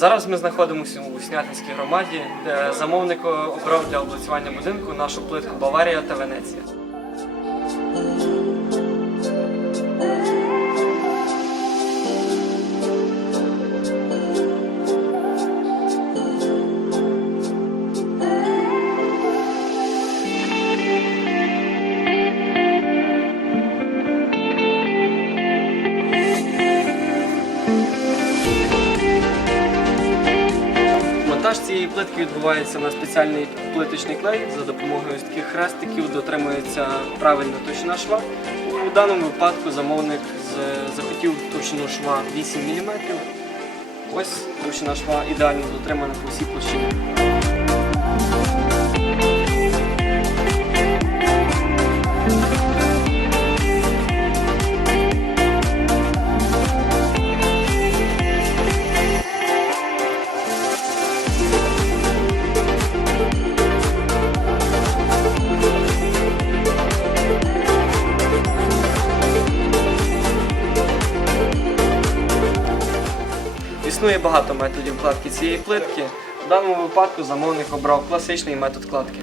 Зараз ми знаходимося у Снятинській громаді, де замовник обрав для облицювання будинку нашу плитку Баварія та Венеція. Монтаж цієї плитки відбувається на спеціальний плиточний клей. За допомогою таких хрестиків дотримується правильна точна шва. У даному випадку замовник захотів точну шва 8 мм. Ось точна шва ідеально дотримана по всій площині. Існує багато методів кладки цієї плитки. В даному випадку замовник обрав класичний метод кладки.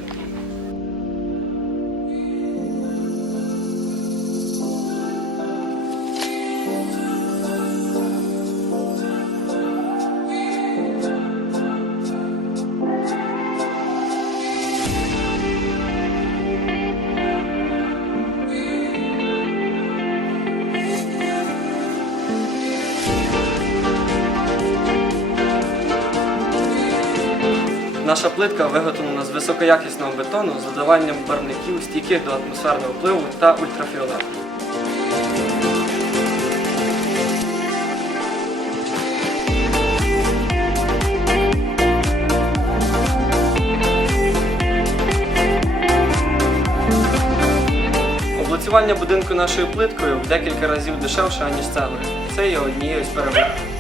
Наша плитка виготовлена з високоякісного бетону з додаванням барвників, стійких до атмосферного впливу та ультрафіолету. Облицювання будинку нашою плиткою в декілька разів дешевше, аніж цеглою. Це є однією з переваг.